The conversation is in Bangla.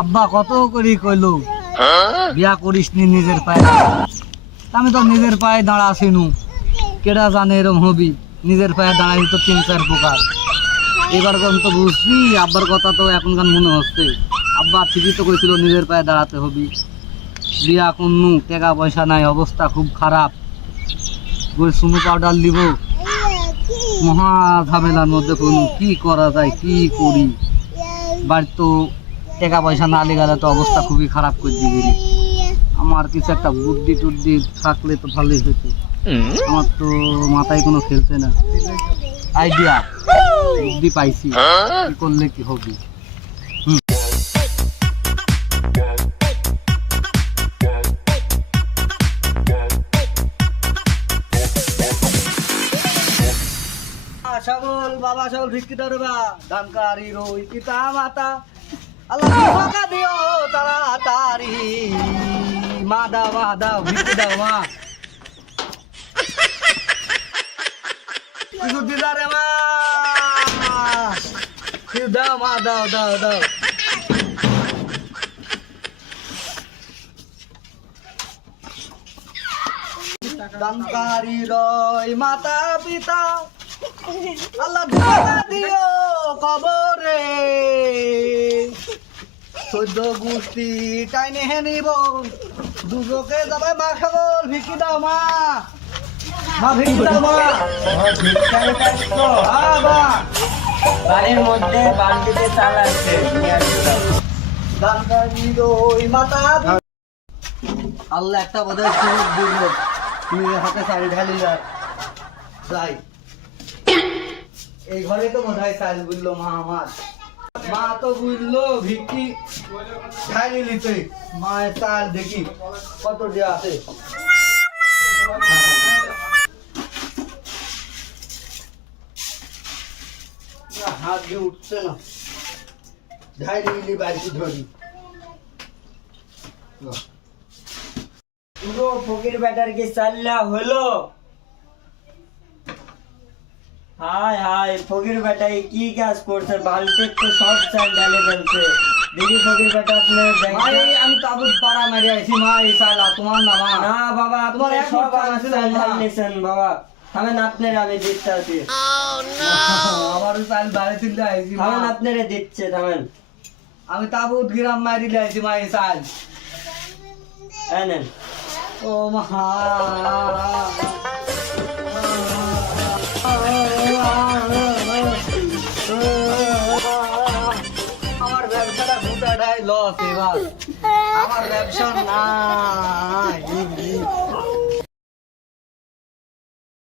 আব্বা কত করি কইলো? বিয়া করিস নি নিজের পায়ে। আমি তো নিজের পায়ে দাঁড়া আসিনু কেডা জানে এরম হবি? নিজের পায়ে দাঁড়াই তো তিন চার প্রকার। এবার তো বুঝছি, আব্বার কথা তো এখনকার মনে হচ্ছে। আব্বা ঠিকই তো কইছিল নিজের পায়ে দাঁড়াতে হবি। বিয়া করনু, টাকা পয়সা নাই, অবস্থা খুব খারাপ। ওই সুনু পাউডার দিব মহা ঝামেলার মধ্যে কোনো কি করা যায়, কি করি? বাড়ি তো টাকা পয়সা না লেগালে তো অবস্থা খুবই খারাপ করে দিবি আমার কিছু একটা বুদ্ধি টুদ্ধি থাকলে তো ভালোই হতো। আমার তো মাথায় কোনো খেলছে না। আইডিয়া, বুদ্ধি পাইছি। করলে কি হবে। ছাগল বাবা ছাগল ভিক্ষি ধরবা ধানকারি রই পিতা মাতা আল্লাহ টাকা দিও তাড়াতাড়ি। মা দাও মা দাও, ভিক্ষি দাও, মা। কিছু দিদা রে মা? কিছু দাও, মা, দাও দাও দাও। দানকারী রয় মাতা পিতা, আল্লাহ দিও কবরে। চোদ্দ গোষ্ঠী টাইনে হে নিব। দুজকে যাবে মা খাবল ভিকি দাও মা। মা ভিকি দাও মা। বাড়ির মধ্যে চাল আছে মাতা। আল্লাহ একটা বোধহয় সুযোগ দিল তুমি হাতে শাড়ি ঢালি যাই। এই ঘরে তো বোধ হয় চাল বুঝলো মা আমার। মা তো বুঝলো ভিক্ষি ঢালি নিতে মায়ের চাল দেখি কত দেওয়া আছে না, হাত দিয়ে উঠছে না ঢালি নিলি বাড়িতে ধরি পুরো ফকির ব্যাটার কি চাল্লা হলো হায় হায় ফকির বেটাই কি কাজ করছে বালতির তো সব চাল ঢালে ফেলছে। দেখি ফকির বেটা আপনার ভাই আমি তাবুত পাড়া মেরে আইছি আর তোমার না বাবা তোমার এক সব চাল। ঢালিয়েছেন বাবা। থামেন আপনার আমি দিচ্ছি আছি। আমার চাল বাড়ি তুলতে আইছি মা। থামেন আপনারে দিচ্ছে থামেন। আমি তাবুত গ্রাম মারি আইছি মা এই চাল। এই ও মা। লস এবার। আমার ব্যবসা নাই।